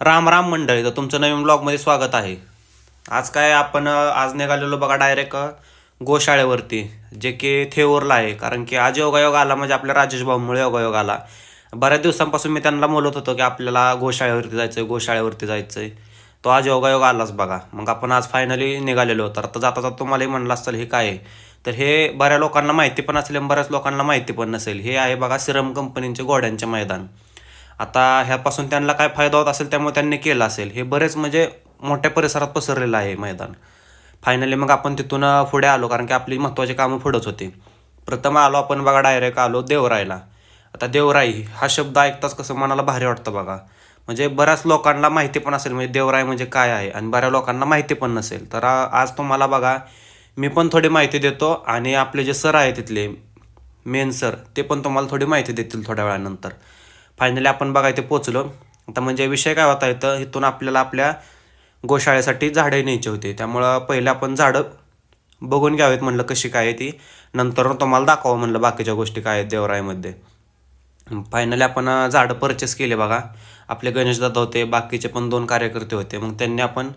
राम राम मंडळी, तर तुमचं नवीन ब्लॉगमध्ये स्वागत आहे. आज आज निघालेलो बघा डायरेक्ट गोशाळेवरती, जे की थेऊरला आहे. कारण की आज योगायोग आला, म्हणजे आपल्या राजेश भाऊमुळे योगायोग आला. बऱ्याच दिवसांपासून मी त्यांना बोलत होतो की आपल्याला गोशाळेवरती जायचंय. तो आज योगायोग आलाच बघा. मग आपण आज फायनली निघालेलो. तर आता जाता जाता तुम्हालाही म्हणलं असेल हे काय आहे, तर हे बऱ्याच लोकांना माहिती पण असेल, बऱ्याच लोकांना माहिती पण नसेल. हे आहे बघा सिरम कंपनीचे घोड्यांचे मैदान. आता ह्यापासून त्यांना काय फायदा होत असेल त्यामुळे त्यांनी केलं असेल. हे बरेच म्हणजे मोठ्या परिसरात पसरलेलं आहे मैदान. फायनली मग आपण तिथून पुढे आलो, कारण की आपली महत्त्वाची कामं पुढंच होती. प्रथम आलो आपण बघा, डायरेक्ट आलो देवराईला. आता देवराई हा शब्द ऐकताच कसं मनाला भारी वाटतं बघा. म्हणजे बऱ्याच लोकांना माहिती पण असेल म्हणजे देवराई म्हणजे काय आहे, आणि बऱ्याच लोकांना माहिती पण नसेल. तर आज तुम्हाला बघा मी पण थोडी माहिती देतो, आणि आपले जे सर आहे तिथले मेन सर, ते पण तुम्हाला थोडी माहिती देतील थोड्या वेळानंतर. फायनली आपण बघा इथे पोचलो. आता म्हणजे विषय काय होता, इथून आपल्याला आपल्या गोशाळेसाठी झाडे न्यायची होती. त्यामुळं पहिलं आपण झाडं बघून घ्यावेत म्हणलं कशी काय आहे ती, नंतर तुम्हाला दाखवा म्हणलं बाकीच्या गोष्टी काय आहेत देवराईमध्ये. फायनली आपण झाडं परचेस केले बघा. आपले गणेशदादा होते, बाकीचे पण 2 कार्यकर्ते होते. मग त्यांनी आपण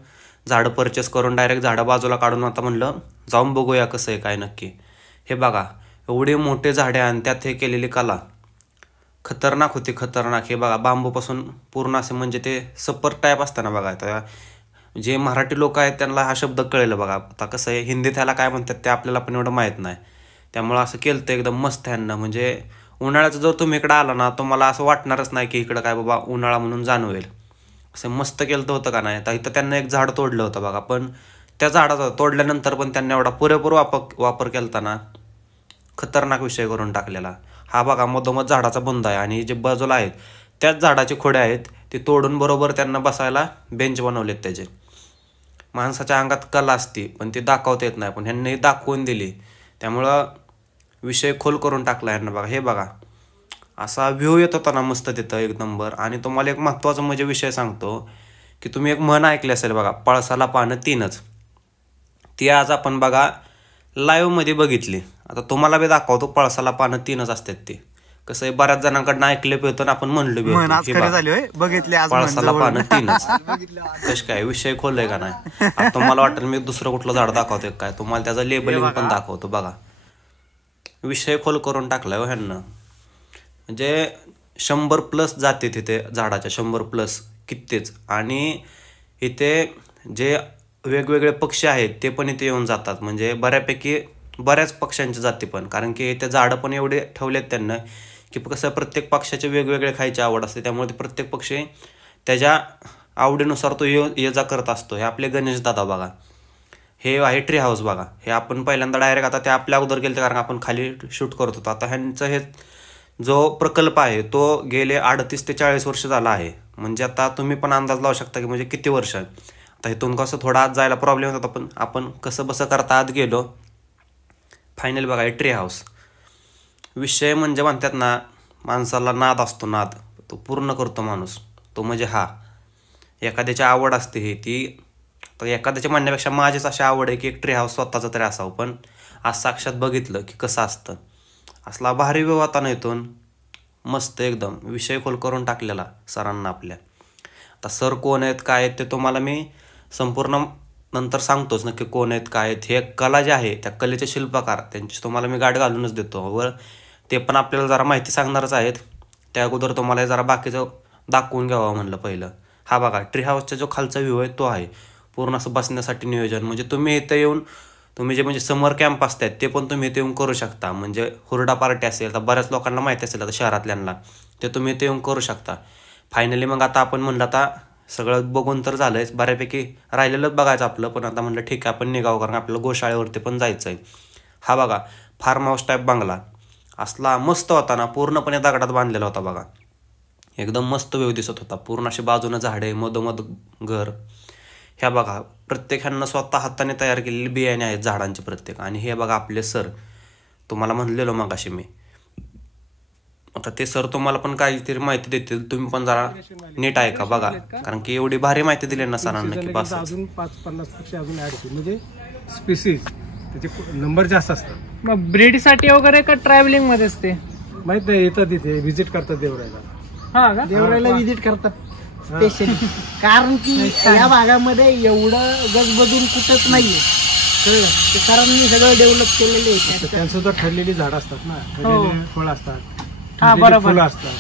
झाडं परचेस करून डायरेक्ट झाडं बाजूला काढून आता म्हणलं जाऊन बघूया कसं आहे काय नक्की. हे बघा एवढे मोठे झाडे, आणि त्यात हे केलेली कला खतरनाक होती, खतरनाक. हे बघा बांबूपासून पूर्ण असे म्हणजे ते सपर टाईप असतं ना बघा. आता जे मराठी लोक आहेत त्यांना हा शब्द कळेल बघा. आता कसं आहे हिंदीत ह्याला काय म्हणतात ते आपल्याला पण एवढं माहीत नाही. त्यामुळं असं केलं तर एकदम मस्त ह्यांना. म्हणजे उन्हाळ्याचं जर तुम्ही इकडं आला ना, तुम्हाला असं वाटणारच नाही की इकडं काय बाबा उन्हाळा म्हणून जाणवेल. असं मस्त केलं होतं का नाही. तर इथं त्यांना एक झाड तोडलं होतं बघा, पण त्या झाडाचा तोडल्यानंतर पण त्यांनी एवढा पुरेपूर वापर केला ना, खतरनाक विषय करून टाकलेला. हा बघा मधोमध झाडाचा बुंदा आहे, आणि जे बाजूला आहेत त्याच झाडाचे खोडे आहेत, ते तोडून बरोबर त्यांना बसायला बेंच बनवलेत त्याचे. माणसाच्या अंगात कला असते पण ती दाखवता येत नाही, पण ह्यांनी दाखवून दिली. त्यामुळं विषय खोल करून टाकला ह्यांना बघा. हे बघा असा व्ह्यू येत होता ना मस्त तिथं एक नंबर. आणि तुम्हाला एक महत्त्वाचा म्हणजे विषय सांगतो की तुम्ही एक म्हण ऐकली असेल बघा, पळसाला पानं 3च. ती आज आपण बघा लाईव्हमध्ये बघितली. आता तुम्हाला बी दाखवतो, पळसाला पानं 3च असतात. ते कसं आहे बऱ्याच जणांकडनं ऐकले बी होतं, आपण म्हणलो बी होतं पळसाला पानं 3च. कसं काय विषय खोललाय का नाही. आता तुम्हाला वाटेल मी दुसरं कुठलं झाड दाखवतोय काय, तुम्हाला त्याचं लेबलिंग पण दाखवतो बघा. विषय खोल करून टाकलाय हो ह्यांना. म्हणजे 100+ जाते तिथे झाडाच्या, 100+ कित्येच. आणि इथे जे वेगवेगळे पक्षी आहेत ते पण इथे येऊन जातात. म्हणजे बऱ्याच पक्ष्यांची जाती पण, कारण की इथे झाडं पण एवढे ठेवलेत त्यांना की कसं प्रत्येक पक्षाचे वेगवेगळे खायची आवड असते. त्यामुळे ते प्रत्येक पक्षी त्याच्या आवडीनुसार तो ये जा करत असतो. हे आपले गणेशदादा बघा. हे आहे ट्री हाऊस बघा. हे आपण पहिल्यांदा डायरेक्ट आता ते आपल्या अगोदर गेले, कारण आपण खाली शूट करत होतो. आता ह्यांचं हे जो प्रकल्प आहे तो गेले 38 ते 40 वर्ष झाला आहे. म्हणजे आता तुम्ही पण अंदाज लावू शकता की म्हणजे किती वर्ष. आता इथून कसं थोडा आत जायला प्रॉब्लेम होता, पण आपण कसं बसं करता आत गेलो. फायनल बघा ट्री हाऊस. विषय म्हणजे म्हणतात ना, माणसाला नाद असतो, नाद तो पूर्ण करतो माणूस. तो म्हणजे एखाद्याची आवड असते ही ती. तर एखाद्याच्या म्हणण्यापेक्षा माझीच अशी आवड आहे की एक ट्री हाऊस स्वतःचं तरी असावं. पण आज साक्षात बघितलं की कसं असतं. असला भारी व्यू होता ना इथून, मस्त एकदम विषय खोल करून टाकलेला सरांना आपल्या. आता सर कोण आहेत काय आहेत ते तुम्हाला मी संपूर्ण नंतर सांगतोच नक्की कोण आहेत काय आहेत. हे कला जे आहे त्या कलेचे शिल्पकार त्यांची तुम्हाला मी गाठ घालूनच देतो. व ते पण आपल्याला जरा माहिती सांगणारच आहेत. त्या अगोदर तुम्हाला जरा बाकीचं दाखवून घ्यावं म्हणलं पहिलं. हा बघा ट्री हाऊसचा जो खालचा व्ह्यू आहे तो आहे पूर्ण असं बसण्यासाठी नियोजन. म्हणजे तुम्ही इथं येऊन तुम्ही जे म्हणजे समर कॅम्प असतात ते पण तुम्ही इथे येऊन करू शकता. म्हणजे हुरडा पार्टी असेल तर बऱ्याच लोकांना माहिती असेल आता शहरातल्यांना, ते तुम्ही इथे येऊन करू शकता. फायनली मग आता आपण म्हणलं आता सगळं बघून तर झालंय बऱ्यापैकी, राहिलेलंच बघायचं आपलं. पण आता म्हणलं ठीक आहे आपण निघावं, कारण आपल्याला गोशाळेवरती पण जायचं आहे. हा बघा फार्म हाऊस टाईप बंगला असला मस्त होता ना, पूर्णपणे दगडात बांधलेला होता बघा. एकदम मस्त व्यू दिसत होता. पूर्ण अशी बाजूनं झाडे, मधोमध घर. ह्या बघा प्रत्येक ह्यांना स्वतः हाताने तयार केलेले बियाणे आहेत झाडांचे प्रत्येक. आणि हे बघा आपले सर, तुम्हाला म्हणलेलो मग अशी मी. आता ते सर तुम्हाला पण काहीतरी माहिती देतील, तुम्ही पण जरा नीट ऐका बघा, कारण की एवढी भारी माहिती दिली ना सरांना की बस. अजून 5-50 पक्षी अजून ऍड होतील, म्हणजे स्पीसीज त्याचे नंबर जास्त असतात. मग ब्रीडसाठी वगैरे का ट्रॅव्हलिंग मध्येच ते माहित नाही, येतात इथे व्हिजिट करतात देवरायला. हा का, देवरायला व्हिजिट करतात. स्पेशली कारण की या भागामध्ये एवढं गजबजून कुठंच नाहीये. कळलं? ते सरांनी सगळं डेव्हलप केलेले आहे. त्यांचं ठरलेली झाडं असतात ना, ठरलेली फळं असतात, हा, ठरलेली बरोबर. फुलं असतात.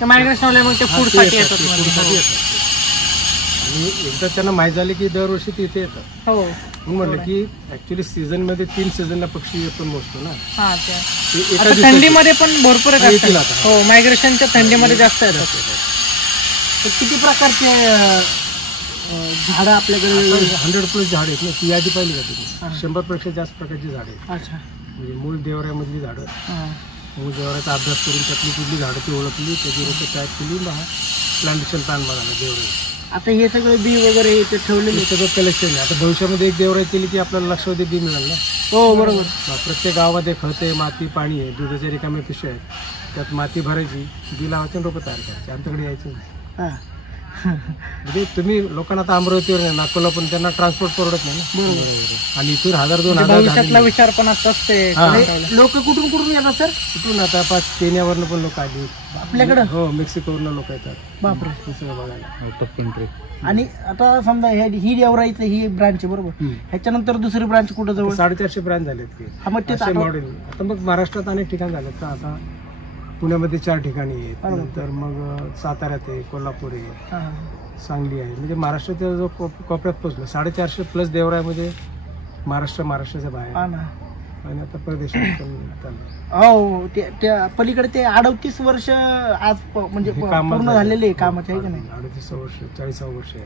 ते मायग्रेशन मग ते फूड साठी येतात मध्ये. फूडसाठी येतात. आणि एकदा त्यांना माहीत झाले की दरवर्षी ते इथे येतात. हो म्हणून म्हटलं की ऍक्च्युली सीझन मध्ये 3 सीझनला पक्षी आपण मोजतो ना. हा ते त्या एका आता दिवसात थंडीमध्ये पण भरपूर हा, येतील येतात. आता. हो मायग्रेशनच्या थंडीमध्ये जास्त येतात. तर किती प्रकारचे झाडं आपल्याकडे 100+ झाड आहेत ना. ती यादी पाहिली का तुम्ही? 100पेक्षा जास्त प्रकारची झाडं आहेत. अच्छा. म्हणजे मूळ देवरामधली झाडं, हा. मूळ देवराचा अभ्यास करून त्यातली कुठली झाडं ती ओळखली, त्याची रोपं तयार केली, मग प्लांटेशन प्लॅन बघायला देवराई. आता हे सगळे बी वगैरे इथे ठेवलेले हे सगळं कलेक्शन आहे. आता भविष्यामध्ये एक देवराई केली की आपल्याला लक्षावधी बी मिळाल ना. हो बरोबर. प्रत्येक गावामध्ये खत आहे, माती, पाणी आहे, दुधाच्या रिकाम्या पिशव्या आहेत, त्यात माती भरायची, बी लावायची, रोपं तयार करायची. आमच्याकडे यायचं नाही. हा. म्हणजे तुम्ही लोकांना आता अमरावतीवर नाही, नागपूरला पण त्यांना ट्रान्सपोर्ट परवडत नाही ना. आणि इथून 1000-2000 भविष्यातला विचार पण आताच ते हा. लोक कुठून कुठून येतात सर कुठून आता 5 केन्यावरनं पण लोक आली आपल्याकडं? हो, मेक्सिकोवरनं लोक येतात. बापरे. हे सगळं बघायला, आउट ऑफ कंट्री. आणि आता समजा ही देवराईचं ही ब्रांच आहे बरोबर, ह्याच्यानंतर दुसरी ब्रांच कुठं जवळ? 450 ब्रँड झालेत की. हा, मग तेच असे आता- मॉडेल. आता मग महाराष्ट्रात अनेक ठिकाण झालेत का. आता पुण्यामध्ये 4 ठिकाणी आहेत, नंतर मग साताऱ्यात आहे, कोल्हापूर आहे, हा. सांगली आहे. म्हणजे महाराष्ट्राच्या जो कोपऱ्यात पोहोचलं. 450+ देवरामध्ये महाराष्ट्राच्या बाहेर. हा ना. आणि आता परदेशात पण चाललं. हो त्या पलीकडे ते 38 वर्ष आज म्हणजे हे कामात पूर्ण झालेले कामाचे आहे की नाही. 38 वर्ष, 40 वर्ष आहे.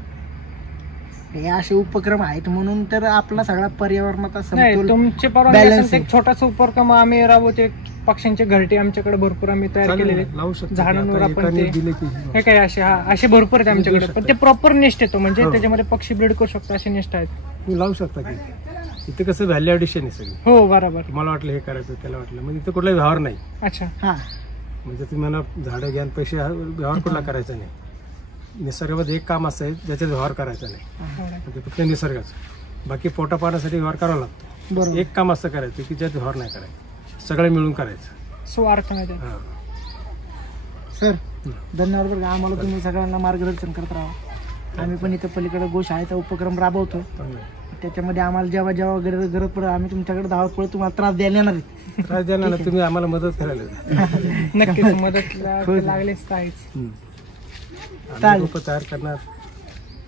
हे असे उपक्रम आहेत म्हणून तर आपला सगळा पर्यावरणाचा नाही. समतोल तुमचे Balancing. परवानगी एक छोटासा उपक्रम आम्ही राबवते. पक्ष्यांचे घरटे आमच्याकडे भरपूर आम्ही तयार चालेल केलेले. ना, लावू शकतो. झाडांवर आता आपण एकाने ते दिले की हे काय असे भरपूर आहेत आमच्याकडे. देऊ पण ते प्रॉपर नेस्ट येतो म्हणजे हो. त्याच्यामध्ये पक्षी ब्रीड करू शकतो असे नेस्ट आहेत. तुम्ही लावू शकता की. इथे कसं व्हॅल्यू ॲडिशन आहे सगळी. हो बरोबर. तुम्हाला वाटलं हे करायचं, त्याला वाटलं, म्हणजे इथे कुठला व्यवहार नाही. अच्छा. हा. म्हणजे तुम्ही मला झाडं घ्या, पैसे व्यवहार कुठला करायचा नाही. निसर्गामध्ये एक काम असं आहे ज्याच्यात व्यवहार करायचा नाही, म्हणजे फक्त निसर्गाचं. बाकी पोटा पाण्यासाठी व्यवहार करावा लागतो. बरोबर. एक काम असं करायचं की ज्यात व्यवहार नाही करायचं, सगळं मिळून करायचं. स्वार्थ नाही. हा. सर धन्यवाद बरं का. आम्हाला तुम्ही सगळ्यांना मार्गदर्शन करत राहा. आम्ही पण इथं पलीकडे गोशाळेचा उपक्रम राबवतो. चांगलं आहे. त्याच्यामध्ये आम्हाला जेव्हा गरज पडेल आम्ही तुमच्याकडे धावत पडत तुम्हाला त्रास द्यायला येणार आहे. त्रास द्या ना, तुम्ही आम्हाला मदत करायला द्या. नक्कीच मदत लागलीच काहीच. आम्ही रोपं तयार करणार,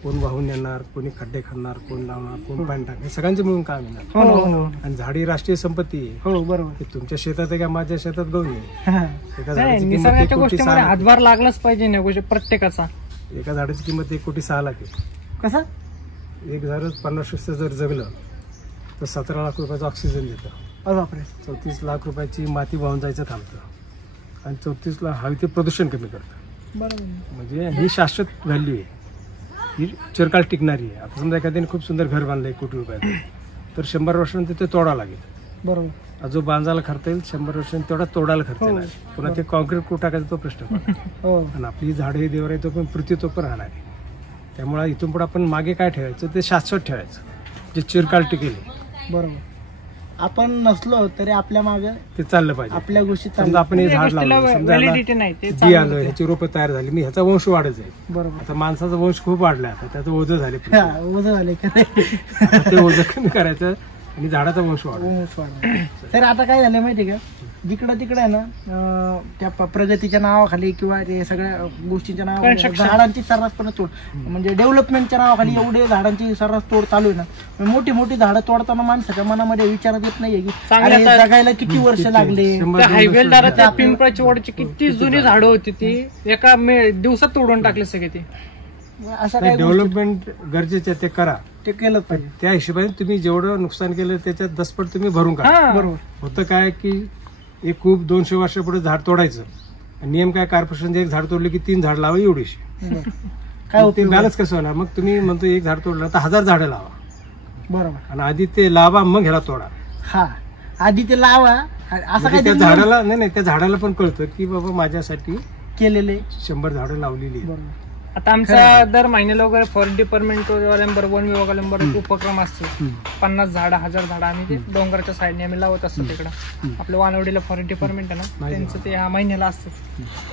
कोण वाहून नेणार, कोणी खड्डे खाणार, कोण लावणार, कोण पाणी टाकणार, सगळ्यांचं मिळून काम येणार. हो ना, हो ना. आणि झाडी राष्ट्रीय संपत्ती आहे. हो बरोबर. ते तुमच्या शेतात आहे का माझ्या शेतात गहू आहे. हा. एका नाही झाडाची किंमत 1 निसर्गाच्या कोटी 6 गोष्टीमध्ये लाख हातभार लागलाच पाहिजे ना प्रत्येकाचा. आहे. एका झाडाची किंमत 1 कोटी 6 लाख आहे. कसं? एक झाड 50 वर्ष जर जगलं तर 17 लाख रुपयाचं ऑक्सिजन देतं. अरे बापरे. 34 लाख रुपयाची माती वाहून जायचं थांबतं. आणि 34 लाख हवी ते प्रदूषण कमी करतं. बरोबर. म्हणजे ही शाश्वत व्हॅल्यू आहे, ही चिरकाळ टिकणारी आहे. आता समजा एखाद्याने खूप सुंदर घर बांधलं 1 कोटी रुपयाचं, तर 100 वर्षांनी ते तोडावं लागेल. बरोबर. जो बांधायला खर्च येईल 100 वर्षांनी तेवढा तोडायला खर्च येणार. पुन्हा ते कॉन्क्रीट कुठं टाकायचा तो प्रश्न पडतो. हो. आणि आपली ही झाडं ही देवर आहे तो पण पृथ्वी तो पण राहणार आहे. त्यामुळे इथून पुढे आपण मागे काय ठेवायचं ते शाश्वत ठेवायचं, जे चिरकाळ टिकेल. बरोबर. आपण नसलो तरी आपल्या मागे ते चाललं पाहिजे. आपल्या गोष्टी समजा आपण हे झाड लावलं, समजा व्हॅलिडिटी नाही ते बी आलं, ह्याची रोपं तयार झाली, मी ह्याचा वंश वाढत आहे. बरोबर. आता माणसाचा वंश खूप वाढला, आता त्याचं ओझं झाले. वजन झाले ते ओझं कमी करायचं आणि झाडाचा वंश वाढ. तर आता काय झालं माहितीये का, जिकडं तिकडे आहे ना त्या प्रगतीच्या नावाखाली किंवा ते सगळ्या गोष्टींच्या नावाखाली झाडांची सर्रासपणे तोड, म्हणजे डेव्हलपमेंटच्या नावाखाली एवढे झाडांची सर्रास तोड चालू आहे ना. मोठी मोठी झाडं तोडताना माणसाच्या मनामध्ये विचारात येत नाहीये की अरे जगायला किती वर्ष लागले. हायवेदाराच्या पिंपळाची ओढची किती जुनी झाडं होती ती एका दिवसात तोडून टाकले सगळे ते. असं काय डेव्हलपमेंट गरजेचे आहे, ते करा, ते केलंच पाहिजे. त्या हिशोबाने तुम्ही जेवढं नुकसान केलं त्याच्यात 10पट तुम्ही भरून काढा. बरोबर. होतं काय की एक खूप 200 वर्षापुढे झाड तोडायचं, नियम काय कॉर्पोरेशन एक झाड तोडले की 3 झाड लावा एवढीशी. काय ते बॅलन्स कसं होणार. मग तुम्ही म्हणतो एक झाड तोडलं तर 1000 झाडं लावा. बरोबर. आणि आधी ते लावा मग ह्याला तोडा. हा आधी ते लावा असं काय त्या झाडाला नाही त्या झाडाला पण कळतं की बाबा माझ्यासाठी केलेले 100 झाडं लावलेली आहेत. बरोबर. आता आमचा दर महिन्याला वगैरे फॉरेस्ट डिपार्टमेंट वाल्यांबर वन विभागाल्यांबर उपक्रम असतो. 50 झाडं 1000 झाडं आम्ही ते डोंगराच्या साईडने आम्ही लावत असतो. तिकडं आपलं वानवडीला फॉरेस्ट डिपार्टमेंट आहे ना, त्यांचं ते ह्या महिन्याला असतं.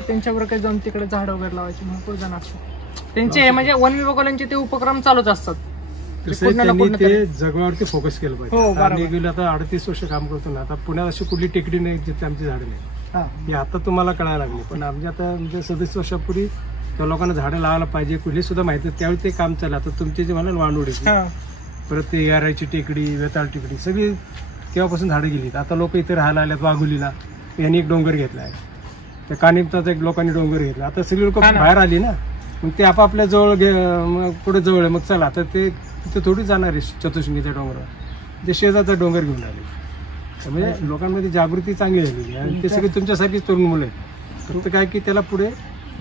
त्यांच्याबरोबर काही जाऊन तिकडे झाडं वगैरे लावायची म्हणून जण असतो. त्यांचे हे म्हणजे वन विभागाचे ते उपक्रम चालूच असतात. कसं आहे, कुठनं ना त्यांनी कुठनं ते जगवावरती फोकस केलं हो, पाहिजे. बरोबर. आम्ही गेलो आता 38 वर्ष काम करतो ना, आता पुण्यात अशी कुठली टेकडी नाही जिथे आमची झाडं नाही. हा. हे आता तुम्हाला कळायला लागले, पण आमच्या आता म्हणजे 37 वर्षापूर्वी त्या लोकांना झाडं लावायला पाहिजे कुठली सुद्धा माहिती आहे. त्यावेळी ते काम चाललं. आता तुमचे जे म्हणाल वांडोडीची, हा. परत ते यारायची टेकडी, वेताळ टेकडी, सगळी तेव्हापासून झाडं गेलीत. आता लोक इथे राहायला आल्यात. वाघुलीला यांनी एक डोंगर घेतला आहे, त्या कानिमताचा एक लोकांनी डोंगर घेतला. आता सगळी लोक हा ना. बाहेर आली ना, मग ते आपापल्या जवळ मग पुढे जवळ आहे. मग चला आता ते तिथे थोडी जाणार आहे चतुर्शृंगीच्या डोंगरावर, ते शेजारचा डोंगर घेऊन आले. म्हणजे लोकांमध्ये जागृती चांगली झालेली आहे आणि ते सगळे तुमच्यासारखीच तरुण मुलं आहेत. फक्त काय की त्याला पुढे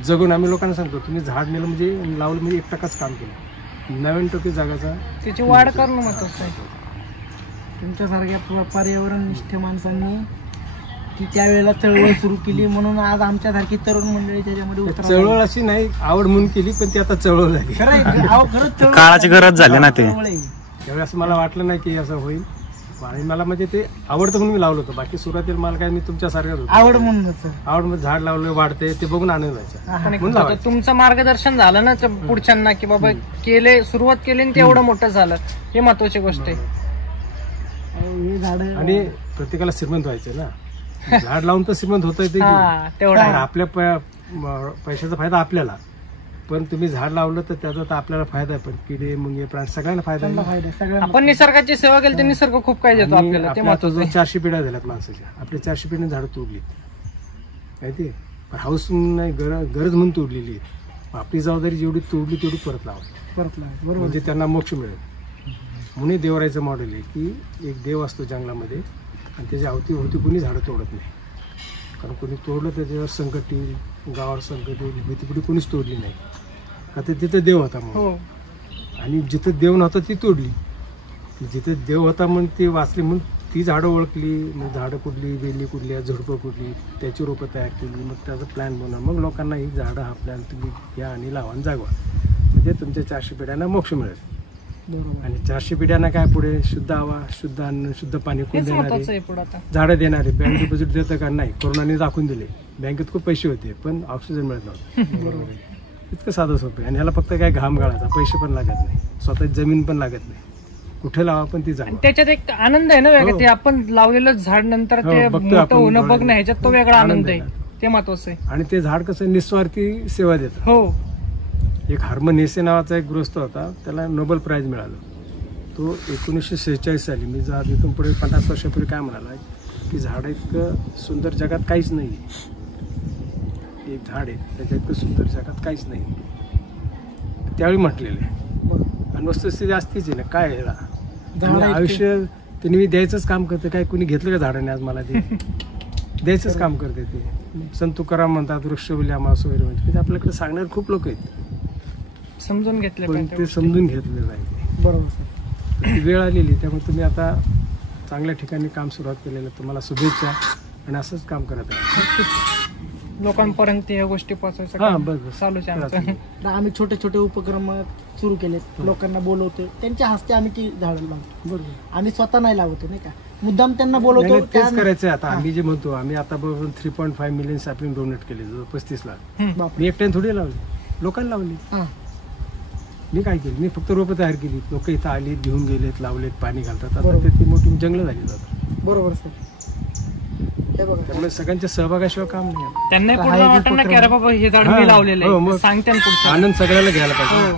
जगून आम्ही लोकांना सांगतो, तुम्ही झाड नेलं म्हणजे लावलं म्हणजे 1% काम केलं, 99% जागाचा त्याची वाढ करणं महत्वाचं आहे. तुमच्यासारख्या पर्यावरणनिष्ठ माणसांनी ती त्यावेळेला चळवळ सुरू केली, म्हणून आज आमच्यासारखी तरुण मंडळी त्याच्यामध्ये उतरायला चळवळ अशी नाही, आवड म्हणून केली, पण ती आता चळवळ झाली. खरं आहे. अहो, खरंच चळवळ काळाची गरज झाली ना ते. चळवळ आहे. त्यावेळी असं मला वाटलं नाही की असं होईल. आणि मला म्हणजे ते आवडतं म्हणून मी लावलं होतं. बाकी सुरुवातीला मला काय, मी तुमच्यासारखंच होतो. आवड म्हणूनच आवड म्हणजे झाड लावलं वाढते ते बघून आनंद व्हायचा. आणि म्हणून आता लावायचं. तुमचं मार्गदर्शन झालं ना त्या पुढच्यांना, की बाबा केले, सुरुवात केली आणि ते एवढं मोठं झालं, हे महत्वाची गोष्ट आहे. हे झाड आणि प्रत्येकाला श्रीमंत व्हायचं ना, झाड लावून तर श्रीमंत होता येते. हा, तेवढं आहे. आपल्या पैशाचा फायदा आपल्याला, पण तुम्ही झाड लावलं तर त्याचा तर आपल्याला फायदा आहे. पण किडे मुंगे प्राणी सगळ्यांना फायदा आहे. फायदा सगळ्यांना. आपण निसर्गाची सेवा केली तर निसर्ग खूप काही देतो आणि आपल्याला, ते आपल्या आता महत्वाचं जो आहे. 400 पिढ्या झाल्यात माणसाच्या, आपल्या 400 पिढ्याने झाडं तोडली माहिती, पण हाऊस नाही, गरज म्हणून तोडलेली आहे. आपली जबाबदारी जेवढी तोडली तेवढी परत लावा, परत लावा. बरोबर. म्हणजे त्यांना मोक्ष मिळेल. म्हणून देवरायचं मॉडेल आहे की एक देव असतो जंगलामध्ये आणि त्याच्या अवतीभोवती कोणी झाडं तोडत नाही. कारण कोणी तोडलं तर त्याच्यावर संकट येईल, गावावर संकट येईल. भीतीपुढे कोणीच तोडली नाही का, ते तिथं देव होता म्हणून. हो. आणि जिथं देव नव्हता ती तोडली, जिथे देव होता म्हणून ती वाचली, म्हणून ती झाडं ओळखली. मग झाडं कुठली, वेली कुठली, झुडपं कुठली, त्याची रोपं तयार केली. मग त्याचा प्लॅन बनवा. मग लोकांना ही झाडं हा प्लॅन तुम्ही घ्या आणि लावा आणि जागवा, म्हणजे तुमच्या 400 पिढ्यांना मोक्ष मिळेल. बरोबर. आणि 400 पिढ्यांना काय पुढे शुद्ध हवा, शुद्ध अन्न, शुद्ध पाणी कोण हेच महत्वाचं देणारे, आहे पुढे आता. झाडं देणारे. बँक डिपॉझिट देतं का नाही, कोरोनाने दाखवून दिले. बँकेत खूप पैसे होते पण ऑक्सिजन मिळत नव्हतं. बरोबर, इतकं साधं सोपं आहे. आणि ह्याला फक्त काय घाम गाळायचा, पैसे पण लागत नाही, स्वतःची जमीन पण लागत नाही, कुठे लावा पण ती जागा. त्याच्यात एक आनंद आहे ना वेगळा, हो. ते आपण लावलेलं झाड नंतर हो, ते बघतोय मोठं आपण होणं डोळ्याने. बघणं, ह्याच्यात तो वेगळा आनंद आहे. आहे. ते महत्वाचं आहे. आणि ते झाड कसं निस्वार्थी सेवा देतं. हो. एक हार्मन हेसे नावाचा एक गृहस्थ होता, त्याला नोबेल प्राइज मिळालं. तो 1946 साली, मी जर इथून पुढे 50 वर्षापूर्वी काय म्हणाला की झाड इतकं सुंदर जगात काहीच नाही. एक झाड आहे त्याच्या इतकं सुंदर जगात काहीच नाही, त्यावेळी म्हटलेलं आहे. आणि वस्तुस्थिती असतीच आहे ना, काय ह्याला झाडं आयुष्य ते मी द्यायचंच काम करते. काय कुणी घेतलं का झाडाने आज मला ते द्यायचंच काम करते. ते संत तुकाराम म्हणतात वृक्षवल्या मासोयर, म्हणजे आपल्याकडे सांगणारे खूप लोक आहेत, समजून घेतलं पण पाहिजे ते समजून घेतले नाही. बरोबर. ती वेळ आलेली, त्यामुळे तुम्ही आता चांगल्या ठिकाणी काम सुरुवात केलेलं, तुम्हाला शुभेच्छा. आणि असंच काम करत आहे. लोकांपर्यंत या गोष्टी पोहोचवायचं हा, काम बस बस. चालूच आहे आमचं. आम्ही छोटे छोटे उपक्रम सुरू केलेत, लोकांना बोलवतो, त्यांच्या हस्ते आम्ही ती झाडं लावतो. बरोबर, आम्ही स्वतः नाही लावतो, नाही का, मुद्दाम त्यांना बोलवतो. नाही, तेच करायचं. आता आम्ही जे म्हणतो, आम्ही आता बरोबर 3.5 मिलियन सॅपलिंग डोनेट केले, 35 लाख. बापरे. मी एकट्याने थोडी लावली, लोकांना लावली. हा. मी काय केलं, मी फक्त रोपं तयार केली, लोक इथं आली, घेऊन गेलेत, लावलेत, पाणी घालतात. आता बरोबर. ती मोठी जंगल झाली जातात. बरोबर सर. हे बघा, त्यामुळे सगळ्यांच्या सहभागाशिवाय काम नाही आहे. त्यांना तर पुढे हा एक वाटतं ना की उपक्रम. अरे बाबा हे झाड हा. मी लावलेलं हो, आहे, मग. सांगते ना पुढचं. आनंद सगळ्याला घ्यायला पाहिजे. हो.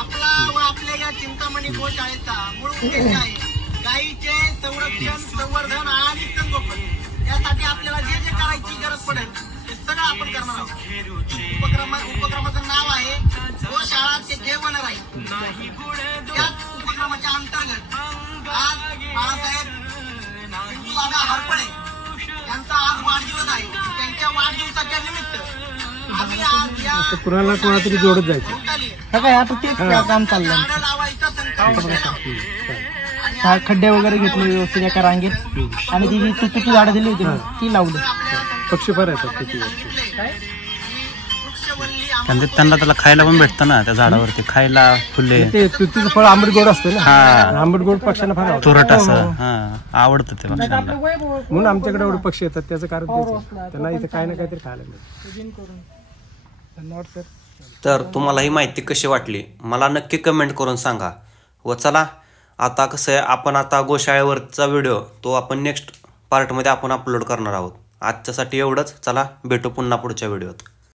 आपला व आपल्या या चिंतामणी गोशाळेचा मूळ उद्देश आहे गायीचे संरक्षण, संवर्धन आणि संगोपन. यासाठी आपल्याला जे जे करायची गरज पडेल ते सगळं आपण करणार आहोत. उपक्रमाचं नाव आहे गोशाळा ते जेवण राहील. त्याच उपक्रमाच्या अंतर्गत आज बाळासाहेब दादा हरपळे यांचा आज वाढदिवस आहे. त्यांच्या वाढदिवसाच्या निमित्त आम्ही आज या तर कुणाला कोणातरी जोडत जायचं. हे काय आता तेच काम चाललंय. झाडं लावायचा संकल्प केला. हा, खड्डे वगैरे घेतले व्यवस्थित एका रांगेत, आणि ती जी तुटुकी झाडं दिली होती ना, ती लावली. पक्षी फार येतात किती. आणि त्यांना त्याला खायला पण भेटतं ना, त्या झाडावरती खायला फुले, ते तुतीचं फळ आंबट गोड असतं ना, हा. आंबट गोड पक्ष्यांना फार आवडतं. तुरट असं. हा, आवडतं ते पक्ष्यांना. म्हणून आमच्याकडे एवढे पक्षी येतात. त्याचं कारण तेच आहे. त्यांना इथे काही ना काहीतरी खायला मिळतं. धन्यवाद सर. तर तुम्हाला ही माहिती कशी वाटली मला नक्की कमेंट करून सांगा. व चला आता कसं आहे, आपण आता गोशाळेवरचा व्हिडिओ तो आपण नेक्स्ट पार्टमध्ये आपण अपलोड करणार आहोत. आजच्यासाठी एवढंच. चला भेटू पुन्हा पुढच्या व्हिडिओत.